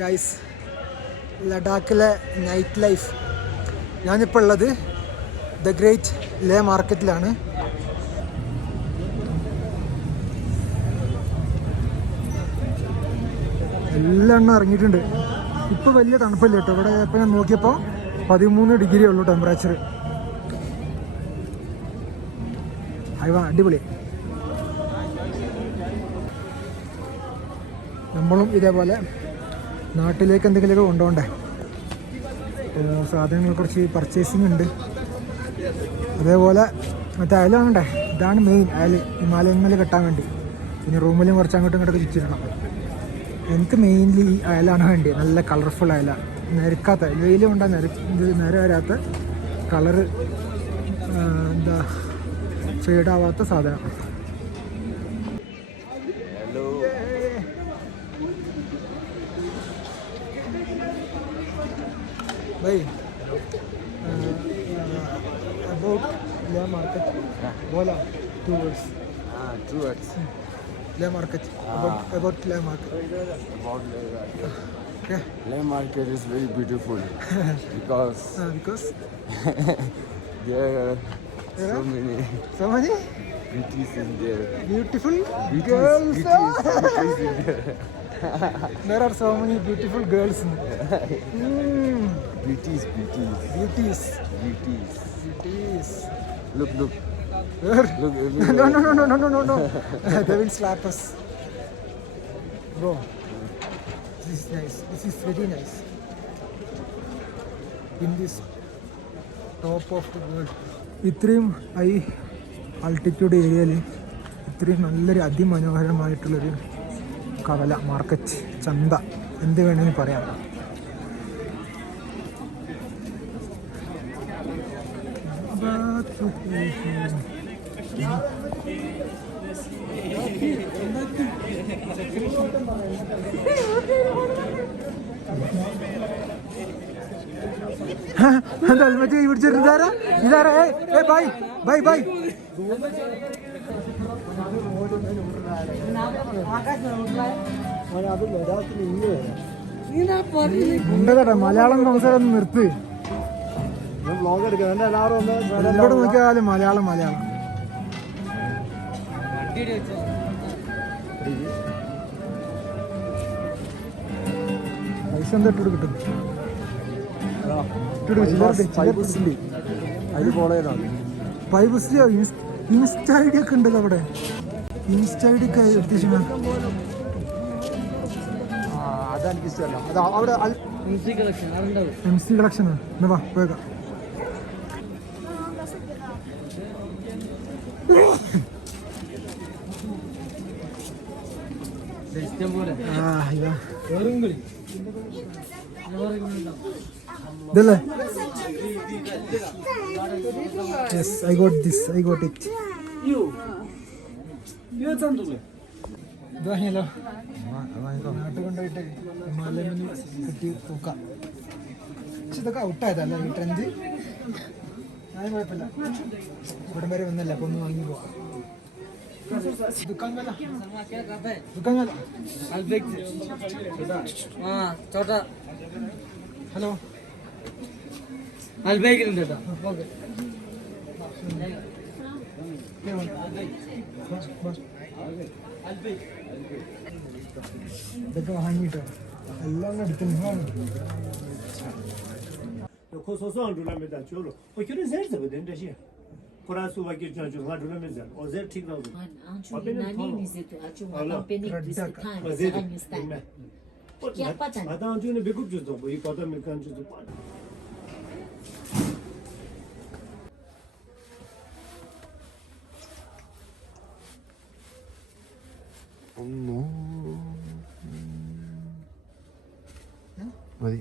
Guys, ലഡാക്കിലെ night life. ഞാനിപ്പോൾ ഉള്ളത് ദ ഗ്രേറ്റ് ലേ മാർക്കറ്റിലാണ്. എല്ലാം എണ്ണം ഇറങ്ങിയിട്ടുണ്ട്. ഇപ്പോൾ വലിയ തണുപ്പല്ല കേട്ടോ ഇവിടെ. ഇപ്പോൾ ഞാൻ നോക്കിയപ്പോൾ 13 ഡിഗ്രി ഉള്ളൂ ടെമ്പറേച്ചർ. അടിപൊളി. നമ്മളും ഇതേപോലെ നാട്ടിലേക്ക് എന്തെങ്കിലുമൊക്കെ കൊണ്ടുപോകണ്ടേ. സാധനങ്ങൾ കുറച്ച് പർച്ചേസിങ് ഉണ്ട്. അതേപോലെ മറ്റേ അയലാണണ്ടേ, ഇതാണ് മെയിൻ അയൽ, ഹിമാലയങ്ങളിൽ കെട്ടാൻ വേണ്ടി. പിന്നെ റൂമിലും കുറച്ച് അങ്ങോട്ടും ഇങ്ങോട്ടൊക്കെ ചുറ്റിടണം. എനിക്ക് മെയിൻലി ഈ അയലാണ് വേണ്ടി. നല്ല കളർഫുൾ അയല, നിരക്കാത്ത, വെയിൽ കൊണ്ടാൽ നേരെ വരാത്ത, കളറ് എന്താ ഫെയ്ഡാവാത്ത സാധനം. Bhai, about Leh market, bola 2 words. 2 words. Leh market. About Leh market. About Leh market. Okay. Leh market is very beautiful because there are so many beauties in there. Beautiful girls. Beauties in there. There are so many beautiful girls. Beauties. Look. Where? Look No. They will slap us. Bro, this is nice. This is very nice. In this top of the world. ഇത്രയും high altitude ഏരിയയിൽ ഇത്രയും നല്ലൊരു അതിമനോഹരമായിട്ടുള്ളൊരു കവല, market, ചന്ത, എന്ത് വേണമെങ്കിൽ പറയാം. Helmet കൈ പിടിച്ചിട്ട് ഇതാരാ ബൈ ഉണ്ടേട്ടാ, മലയാളം സംസാരം നിർത്ത്. ഇവിടെ നോക്കിയാലും മലയാളം. പൈസ എന്താ ഇട്ടോട് കിട്ടും? ഇൻസ്റ്റ ഐഡി ഒക്കെ ഉണ്ടല്ലോ അവിടെ. ഇൻസ്റ്റ ഐഡി ഒക്കെ എത്തിച്ചു. MC കളക്ഷൻ എന്നാ പോയേക്കാം. ഇതല്ലേ? Yes, I got it. ഇതാണല്ലോ നാട്ടിൽ കൊണ്ടുപോയിട്ട് ഹിമാലയം കിട്ടി തൂക്കാം. പക്ഷെ ഇതൊക്കെ ഔട്ടായതല്ല ഈ ട്രെൻഡ്. ഞാൻ കുഴപ്പമില്ല, ഇവിടം വരെ വന്നല്ലേ, അപ്പൊ ഒന്ന് വാങ്ങി പോവാം. ഹലോ, ഇതൊക്കെ വാങ്ങിട്ടോ എല്ലാം എടുക്കുന്നു. Kososo androlameda çolo. O kürün zerze bu dende şey. Kurası var ki çocuk androlameda. O zer tik oldu. Ançuli nani nizetu açu kampeni this time understand. Kya pata? Adam cüne bekup cüzdo bu. İlk adam mekan cüzdo. Allah. Hadi.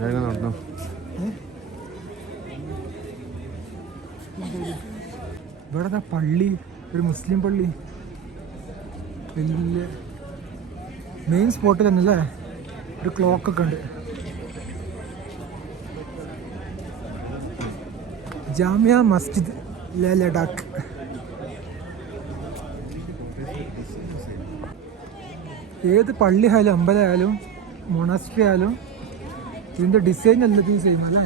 വേഗം നടന്നോ. ഇവിടെ പള്ളി, ഒരു മുസ്ലിം പള്ളി, വലിയ main സ്പോട്ടിൽ തന്നെ അല്ലേ ഒരു ക്ലോക്കൊക്കെ ഉണ്ട്. ജാമിയ മസ്ജിദ് ലേ ലഡാക്ക്. ഏത് പള്ളി ആയാലും അമ്പലമായാലും മൊണാസ്ട്രി ആയാലും ഇതിൻ്റെ ഡിസൈൻ എല്ലാത്തിനും സെയിം അല്ലേ.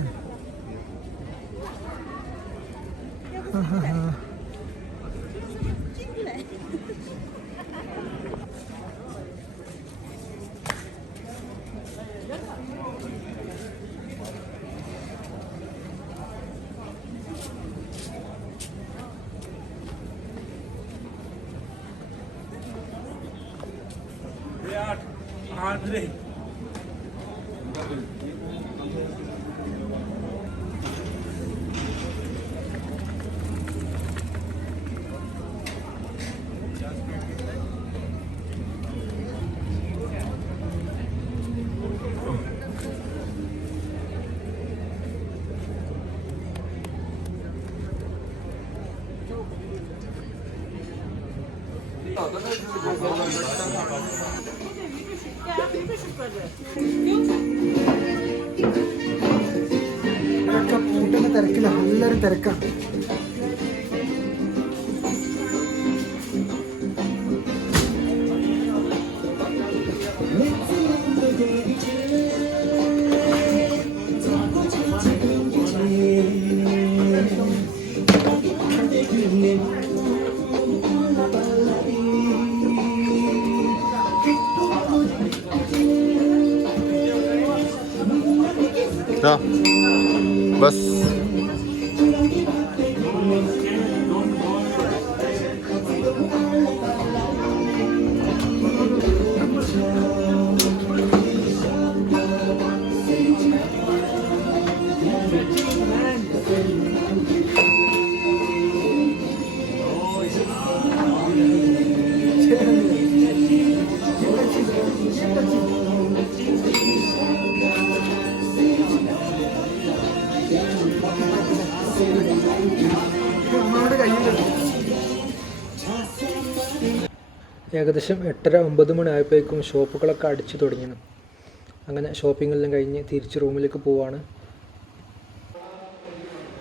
കൂട്ടുന്ന തിരക്കില്ല, എല്ലാവരും തിരക്കാണ്. बस ഏകദേശം 8:30-9 മണി ആയപ്പോഴേക്കും ഷോപ്പുകളൊക്കെ അടിച്ചു തുടങ്ങിയാണ്. അങ്ങനെ ഷോപ്പിംഗെല്ലാം കഴിഞ്ഞ് തിരിച്ച് റൂമിലേക്ക് പോവാണ്.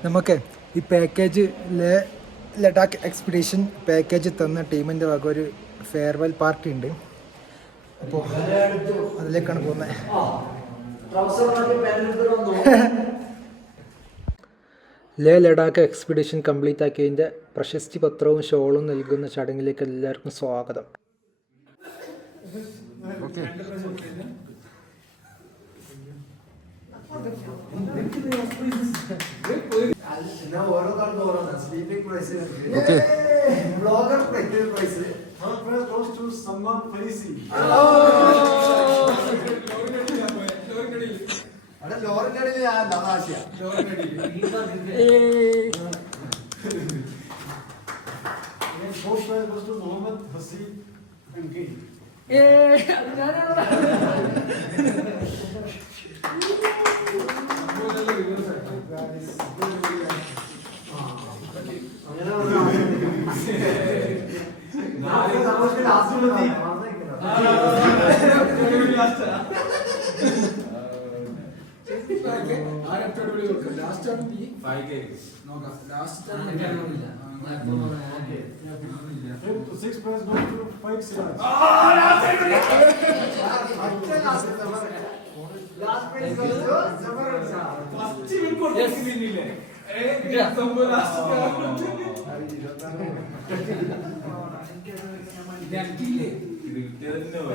നമുക്ക് ഈ പാക്കേജ് ലഡാക്ക് എക്സ്പെഡീഷൻ പാക്കേജ് തന്ന ടീമിൻ്റെ വക ഒരു ഫെയർവെൽ പാർട്ടി ഉണ്ട്. അപ്പോൾ അതിലേക്കാണ് പോകുന്നത്. ലേ ലഡാക്ക് എക്സ്പെഡീഷൻ കംപ്ലീറ്റ് ആക്കിയതിൻ്റെ പ്രശസ്തി പത്രവും ഷോളും നൽകുന്ന ചടങ്ങിലേക്ക് എല്ലാവർക്കും സ്വാഗതം.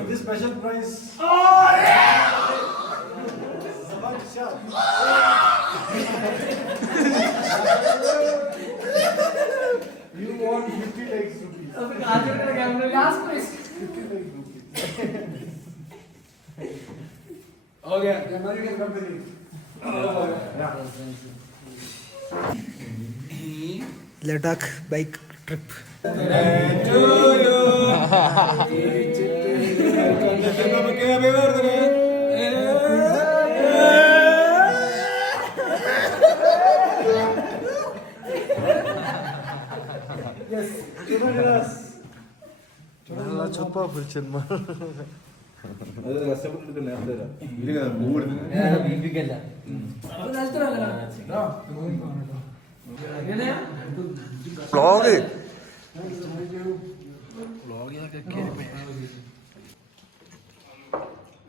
This special prize. You want 50 lakhs rupees. Last prize. 50 lakhs rupees. Okay. American company. Ladakh bike trip. Yes. छुपा फुलछन വ്ളോഗ്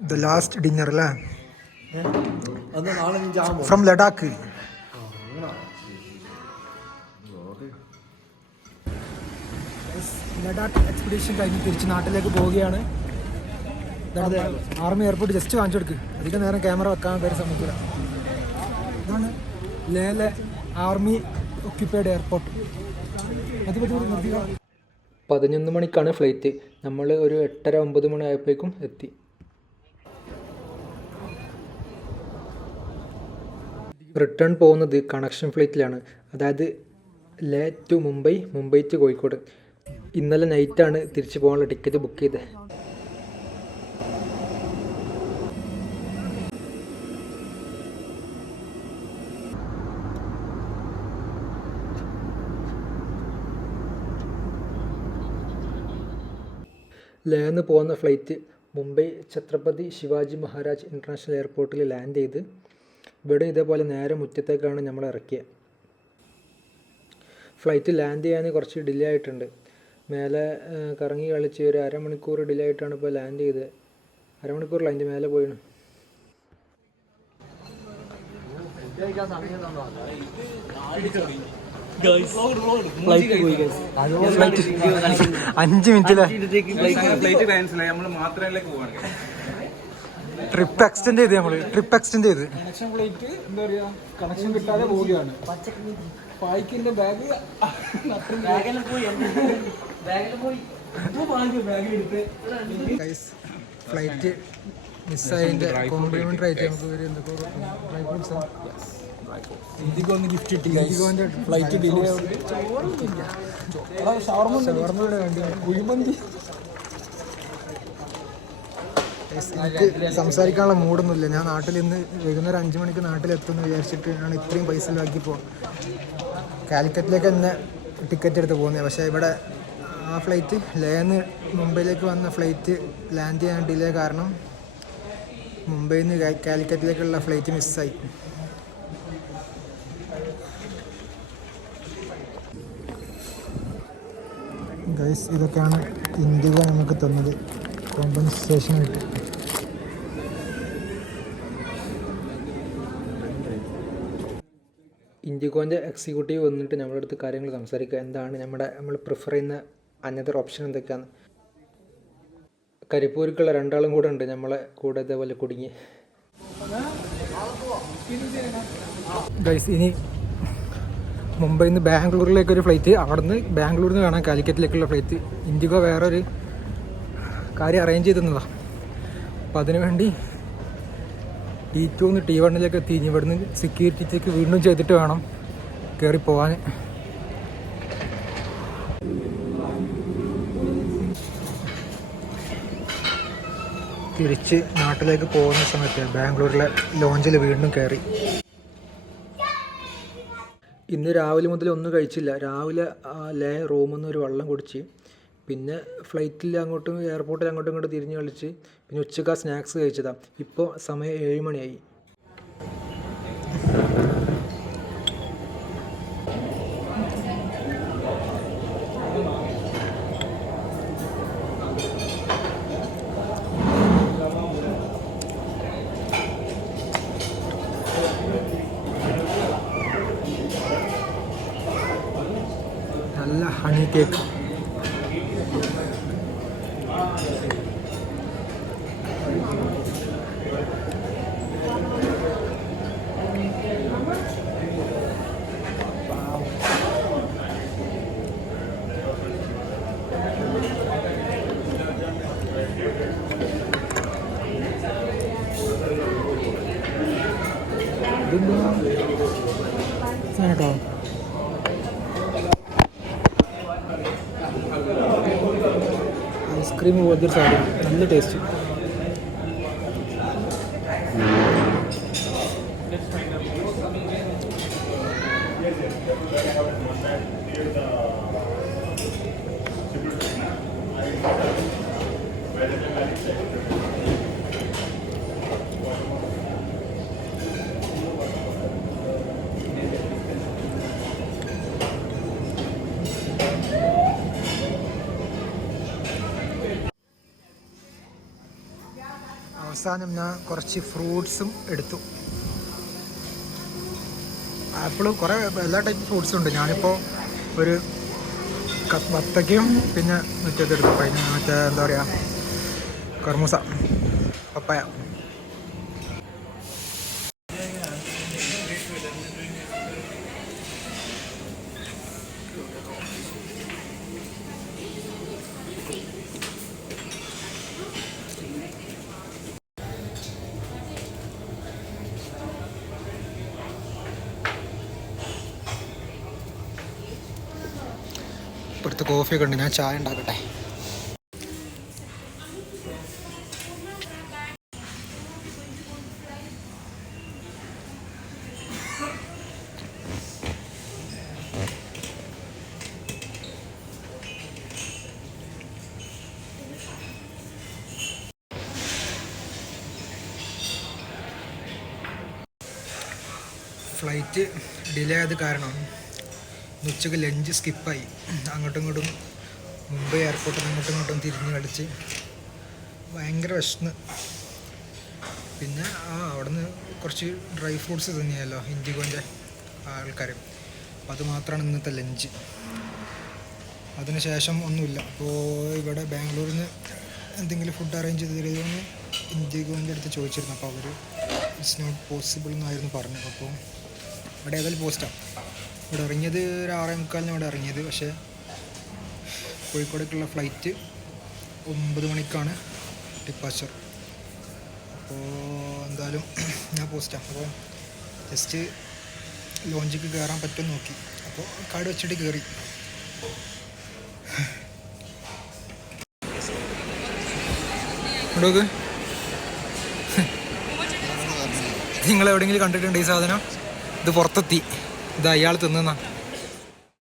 ദ ലാസ്റ്റ് ഡിന്നർ അല്ലേ ഫ്രം ലഡാക്ക്. ലഡാക്ക് എക്സ്പെഡീഷൻ കഴിഞ്ഞ് തിരിച്ച് നാട്ടിലേക്ക് പോവുകയാണ്. ആർമി എയർപോർട്ട് ജസ്റ്റ് കാണിച്ചു കൊടുക്ക്. അധികം നേരം ക്യാമറ വെക്കാൻ പേര് സമ്മതിക്കില്ല. ഇതാണ് ലേയിലെ ആർമി ഒക്യുപ്പൈഡ് എയർപോർട്ട്. 11 മണിക്കാണ് ഫ്ലൈറ്റ്. നമ്മൾ ഒരു 8:30-9 മണി ആയപ്പോഴേക്കും എത്തി. റിട്ടേൺ പോകുന്നത് കണക്ഷൻ ഫ്ലൈറ്റിലാണ്, അതായത് ലേ ടു മുംബൈ, മുംബൈ ടു കോഴിക്കോട്. ഇന്നലെ നൈറ്റാണ് തിരിച്ചു പോകാനുള്ള ടിക്കറ്റ് ബുക്ക് ചെയ്തത്. ലേന്ന് പോകുന്ന ഫ്ലൈറ്റ് മുംബൈ ഛത്രപതി ശിവാജി മഹാരാജ് ഇൻ്റർനാഷണൽ എയർപോർട്ടിൽ ലാൻഡ് ചെയ്ത് ഇവിടെ ഇതേപോലെ നേരെ മുറ്റത്തേക്കാണ് നമ്മൾ ഇറക്കിയത്. ഫ്ലൈറ്റ് ലാൻഡ് ചെയ്യാൻ കുറച്ച് ഡിലേ ആയിട്ടുണ്ട്. മേലെ കറങ്ങി കളിച്ച് ഒരു അരമണിക്കൂർ ഡിലേ ആയിട്ടാണ് ഇപ്പോൾ ലാൻഡ് ചെയ്തത്. അരമണിക്കൂറിൽ അതിൻ്റെ മേലെ പോയിണ്. ഫ്ലൈറ്റ് 5 മിനിറ്റിലെ ട്രിപ്പ് എക്സ്റ്റെൻഡ് ചെയ്ത് കണക്ഷൻ ഫ്ലൈറ്റ് എന്താ പറയുക, കണക്ഷൻ കിട്ടാതെ പോവുകയാണ്. പായ്ക്കിന്റെ ബാഗ് ഫ്ലൈറ്റ് മിസ്സായതിന്റെ കോംപ്ലിമെന്ററി ആയിട്ട് നമുക്ക് ഒരു എന്തൊക്കെ ഗിഫ്റ്റ് കിട്ടി. ഫ്ലൈറ്റ് ഡിലേ ഷവർമ്മയുടെ വേണ്ടി കുഴിമന്തി. എനിക്ക് സംസാരിക്കാനുള്ള മൂടൊന്നുമില്ല. ഞാൻ നാട്ടിൽ ഇന്ന് വൈകുന്നേരം 5 മണിക്ക് നാട്ടിലെത്തുമെന്ന് വിചാരിച്ചിട്ട് ഞാൻ ഇത്രയും പൈസ ഇതാക്കിപ്പോൾ കാലിക്കറ്റിലേക്ക് തന്നെ ടിക്കറ്റ് എടുത്ത് പോകുന്നത്. പക്ഷേ ഇവിടെ ആ ഫ്ലൈറ്റ് ലേന്ന് മുംബൈയിലേക്ക് വന്ന ഫ്ലൈറ്റ് ലാൻഡ് ചെയ്യാൻ ഡിലേ കാരണം മുംബൈയിൽ നിന്ന് കാലിക്കറ്റിലേക്കുള്ള ഫ്ലൈറ്റ് മിസ്സായി. ഗൈസ്, ഇതൊക്കെയാണ് ഇന്ത്യക നമുക്ക് തന്നത് കോമ്പൻസേഷനായിട്ട്. ഇൻഡിഗോൻ്റെ എക്സിക്യൂട്ടീവ് വന്നിട്ട് നമ്മുടെ അടുത്ത് കാര്യങ്ങൾ സംസാരിക്കുക. എന്താണ് നമ്മൾ പ്രിഫർ ചെയ്യുന്ന അനദർ ഓപ്ഷൻ എന്തൊക്കെയാണ്. കരിപ്പൂരിക്കുള്ള 2 ആളും കൂടെ ഉണ്ട് നമ്മളെ കൂടെ ഇതേപോലെ കുടുങ്ങി. ഗൈസ്, ഇനി മുംബൈയിൽ നിന്ന് ബാംഗ്ലൂരിലേക്കൊരു ഫ്ലൈറ്റ്, അവിടെ നിന്ന് ബാംഗ്ലൂരിൽ നിന്ന് കാണാൻ കാലിക്കറ്റിലേക്കുള്ള ഫ്ലൈറ്റ്. ഇൻഡിഗോ വേറൊരു കാര്യം അറേഞ്ച് ചെയ്ത് തന്നതാണ്. അപ്പം അതിനുവേണ്ടി T2 നിന്ന് T1 എത്തി. ഇനി ഇവിടുന്ന് സെക്യൂരിറ്റി ചെക്ക് വീണ്ടും ചെയ്തിട്ട് വേണം കയറി പോകാൻ. തിരിച്ച് നാട്ടിലേക്ക് പോകുന്ന സമയത്ത് ബാംഗ്ലൂരിലെ ലോഞ്ചിൽ വീണ്ടും കയറി. ഇന്ന് രാവിലെ മുതൽ ഒന്നും കഴിച്ചില്ല. രാവിലെ ലേ റൂമിൽ നിന്ന് ഒരു വെള്ളം കുടിച്ച്, പിന്നെ ഫ്ലൈറ്റിൽ അങ്ങോട്ടും എയർപോർട്ടിൽ അങ്ങോട്ടും ഇങ്ങോട്ടും തിരിഞ്ഞ് കളിച്ച്, പിന്നെ ഉച്ചക്ക് സ്നാക്സ് കഴിച്ചതാണ്. ഇപ്പോൾ സമയം 7 മണിയായി. നല്ല ഹണി കേക്ക്. കേട്ടോ, ഐസ്ക്രീം പോലത്തെ ഒരു സാധനം, നല്ല ടേസ്റ്റ്. അവസാനം ഞാൻ കുറച്ച് ഫ്രൂട്ട്സും എടുത്തു. ആപ്പിളും കുറേ എല്ലാ ടൈപ്പ് ഫ്രൂട്ട്സും ഉണ്ട്. ഞാനിപ്പോൾ ഒരു വത്തക്കയും പിന്നെ മറ്റേത് എടുത്തു. പിന്നെ മറ്റേ എന്താ പറയുക, കർമൂസ, പപ്പായ. ഇപ്പോഴത്തെ കോഫിയൊക്കെ ഉണ്ട്. ഞാൻ ചായ ഉണ്ടാക്കട്ടെ. ഫ്ലൈറ്റ് ഡിലേ ആയത് കാരണം ഉച്ചയ്ക്ക് ലഞ്ച് സ്കിപ്പായി. അങ്ങോട്ടും ഇങ്ങോട്ടും മുംബൈ എയർപോർട്ടിൽ അങ്ങോട്ടും ഇങ്ങോട്ടും തിരിഞ്ഞ് കളിച്ച് ഭയങ്കര വിശന്ന്. പിന്നെ അവിടെ നിന്ന് കുറച്ച് ഡ്രൈ ഫ്രൂട്ട്സ് തിന്നിയല്ലോ ഇൻഡിഗോൻ്റെ ആൾക്കാർ. അപ്പോൾ അത് മാത്രമാണ് ഇന്നത്തെ ലഞ്ച്. അതിനുശേഷം ഒന്നുമില്ല. അപ്പോൾ ഇവിടെ ബാംഗ്ലൂരിൽ നിന്ന് എന്തെങ്കിലും ഫുഡ് അറേഞ്ച് ചെയ്ത് തരുമെന്ന് ഇൻഡിഗോൻ്റെ അടുത്ത് ചോദിച്ചിരുന്നു. അപ്പോൾ അവർ ഇറ്റ്സ് നോട്ട് പോസിബിൾ എന്നായിരുന്നു പറഞ്ഞത്. അപ്പോൾ ഇവിടെ ഏതായാലും പോസ്റ്റാണ്. ഇവിടെ ഇറങ്ങിയത് ഒരു 6:45 ഇവിടെ ഇറങ്ങിയത്. പക്ഷേ കോഴിക്കോടേക്കുള്ള ഫ്ലൈറ്റ് 9 മണിക്കാണ് ഡിപ്പാച്ചർ. അപ്പോൾ എന്തായാലും ഞാൻ പോസ്റ്റാണ്. അപ്പോൾ ജസ്റ്റ് ലോഞ്ചിക്ക് കയറാൻ പറ്റുമെന്ന് നോക്കി. അപ്പോൾ കാർഡ് വെച്ചിട്ട് കയറി. ഇവിടേക്ക് നിങ്ങൾ എവിടെയെങ്കിലും കണ്ടിട്ടുണ്ടോ ഈ സാധനം? ഇത് പുറത്തെത്തി. ഇത് അയാൾ തിന്നുന്ന